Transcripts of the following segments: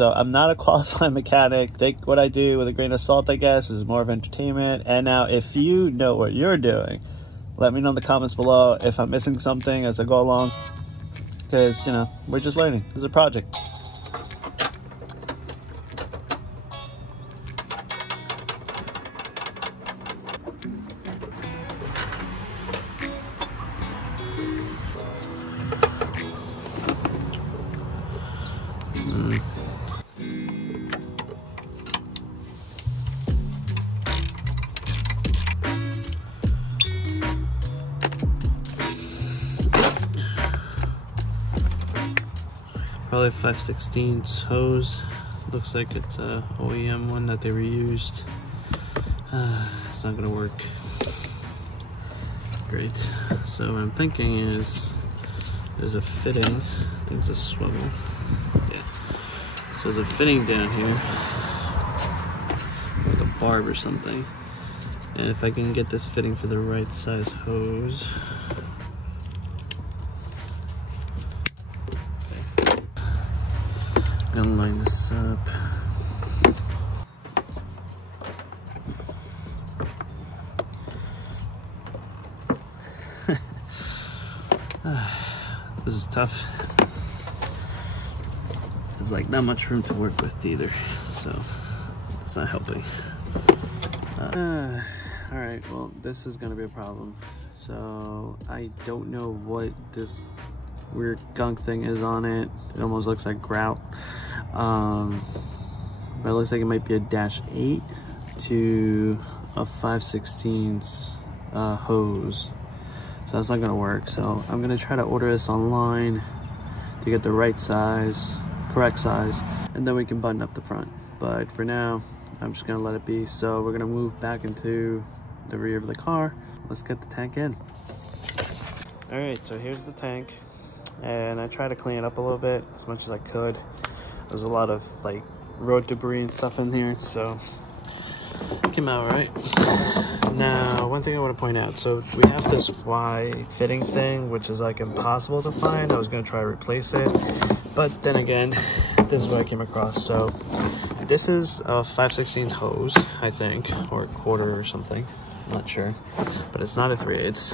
So I'm not a qualified mechanic. Take what I do with a grain of salt, I guess. This is more of entertainment. And now if you know what you're doing, let me know in the comments below if I'm missing something as I go along. Because, you know, we're just learning. This is a project. Probably 5/16 hose. Looks like it's a OEM one that they reused. It's not gonna work. Great. So what I'm thinking is there's a fitting. I think it's a swivel. Yeah. So there's a fitting down here, like a barb or something. And if I can get this fitting for the right size hose. Gonna line this up. This is tough. There's like not much room to work with either, so it's not helping. All right, well, this is gonna be a problem. So I don't know what this weird gunk thing is on it. It almost looks like grout. But it looks like it might be a -8 to a 5/16 hose. So that's not gonna work. So I'm gonna try to order this online to get the right size, correct size, and then we can button up the front. But for now, I'm just gonna let it be. So we're gonna move back into the rear of the car. Let's get the tank in. All right, so here's the tank. And I tried to clean it up a little bit as much as I could. There's a lot of like road debris and stuff in here, so it came out right. Now, one thing I want to point out, so we have this Y fitting thing, which is like impossible to find. I was going to try to replace it, but then again, this is what I came across. So this is a 5/16 hose, I think, or a quarter or something. I'm not sure, but it's not a 3/8.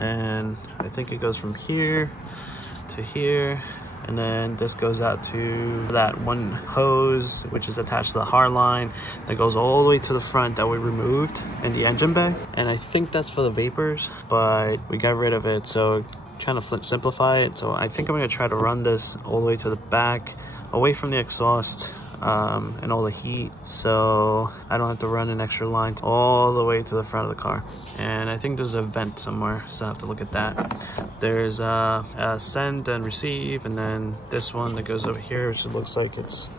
And I think it goes from here to here, and then this goes out to that one hose which is attached to the hard line that goes all the way to the front that we removed in the engine bay. And I think that's for the vapors, but we got rid of it, so kind of simplify it. So I think I'm going to try to run this all the way to the back, away from the exhaust and all the heat, so I don't have to run an extra line all the way to the front of the car. And I think there's a vent somewhere, so I have to look at that. There's a send and receive, and then this one that goes over here, which looks like it's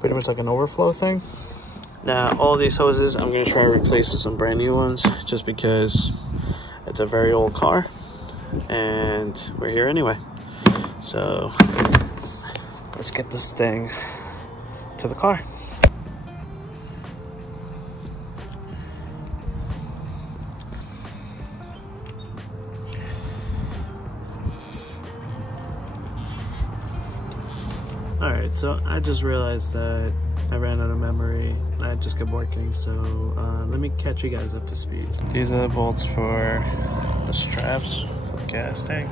pretty much like an overflow thing. Now all these hoses I'm going to try to replace with some brand new ones, just because it's a very old car and we're here anyway. So let's get this thing to the car. Alright, so I just realized that I ran out of memory and I just kept working, so let me catch you guys up to speed. These are the bolts for the straps for the gas tank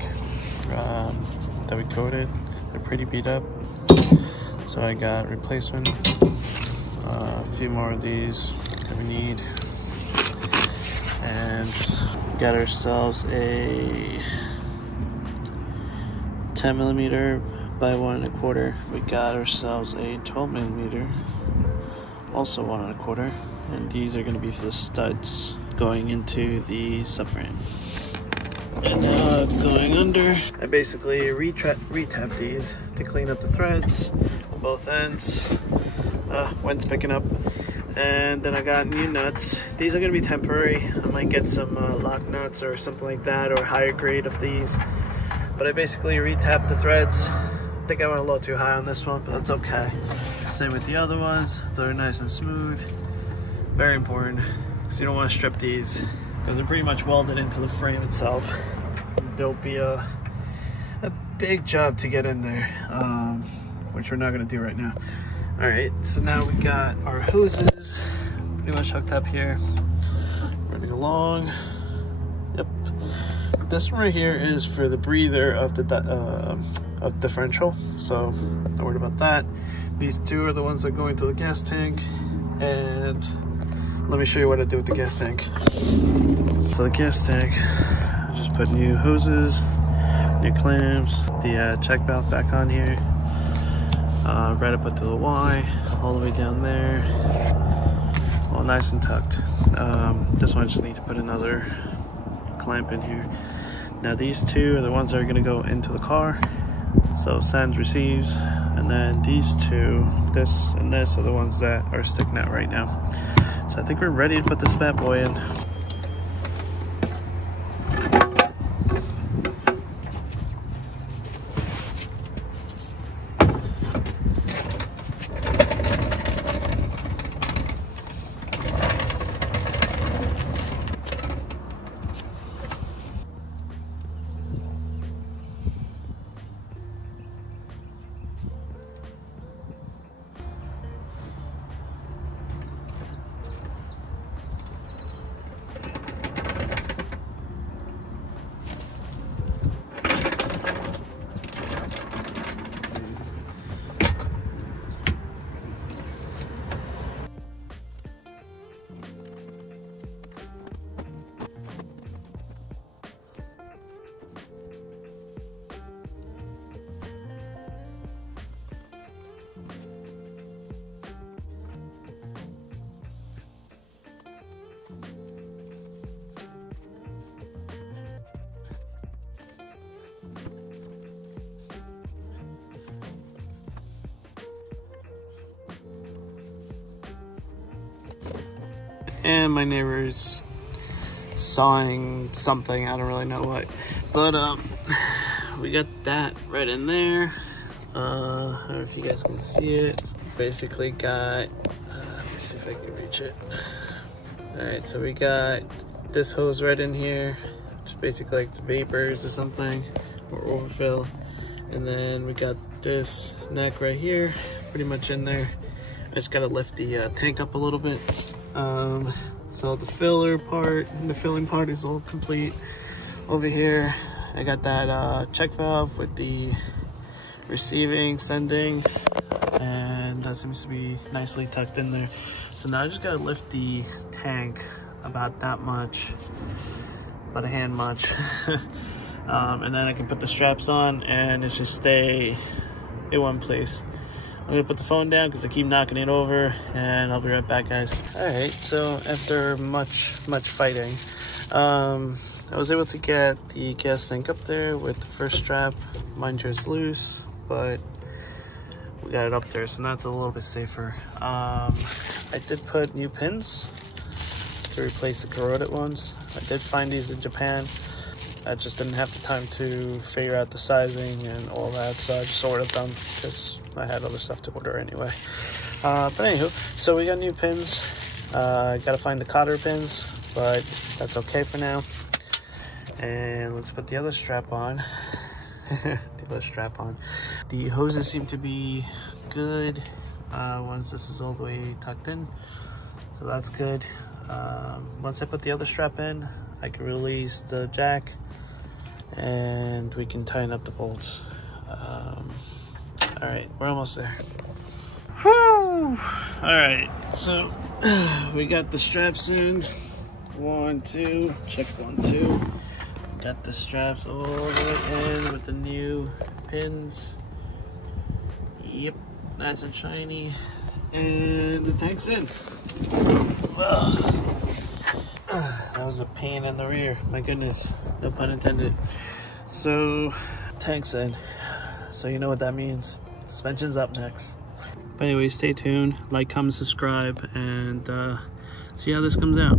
that we coated. They're pretty beat up, so I got replacement, a few more of these that we need, and got ourselves a 10mm by 1 1/4. We got ourselves a 12mm, also 1 1/4, and these are going to be for the studs going into the subframe. And going under, I basically re-tapped these to clean up the threads on both ends when it's picking up. And then I got new nuts. These are going to be temporary. I might get some lock nuts or something like that, or higher grade of these. But I basically re-tapped the threads. I think I went a little too high on this one, but that's okay. Same with the other ones. They're nice and smooth. Very important, because you don't want to strip these, because they're pretty much welded into the frame itself. There'll be a big job to get in there, which we're not going to do right now. All right, so now we got our hoses pretty much hooked up here, running along. Yep, this one right here is for the breather of the differential, so don't worry about that. These two are the ones that go into the gas tank, and let me show you what I do with the gas tank. For the gas tank, I just put new hoses, new clamps, the check valve back on here, right up to the Y, all the way down there, all nice and tucked. This one I just need to put another clamp in here. Now these two are the ones that are going to go into the car, so sends, receives, and then these two, this and this, are the ones that are sticking out right now. So I think we're ready to put this bad boy in. And my neighbor's sawing something, I don't really know what, but we got that right in there. I don't know if you guys can see it. Basically got let me see if I can reach it. All right, so we got this hose right in here, which is basically like the vapors or something, or overfill, and then we got this neck right here pretty much in there. I just gotta lift the tank up a little bit. So the filling part is all complete. Over here I got that check valve with the receiving, sending, and that seems to be nicely tucked in there. So now I just gotta lift the tank about that much, about a hand much, and then I can put the straps on and it should stay in one place. I'm gonna put the phone down because I keep knocking it over, and I'll be right back, guys. All right, so after much fighting, I was able to get the gas tank up there with the first strap. Mine just loose, but we got it up there, so that's a little bit safer. I did put new pins to replace the corroded ones. I did find these in Japan. I just didn't have the time to figure out the sizing and all that, so I just ordered them because I had other stuff to order anyway. But anywho, so we got new pins. I gotta find the cotter pins, but that's okay for now. And let's put the other strap on. The other strap on. The hoses seem to be good once this is all the way tucked in, so that's good. Once I put the other strap in, I can release the jack and we can tighten up the bolts. All right, we're almost there. Whew. All right, so we got the straps in. 1, 2, check 1, 2. Got the straps all the way in with the new pins. Yep, nice and shiny. And the tank's in. That was a pain in the rear, my goodness, no pun intended. So tank's in, so you know what that means. Suspension's up next. But anyway, stay tuned, like, comment, subscribe, and see how this comes out.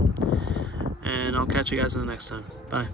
And I'll catch you guys in the next time. Bye.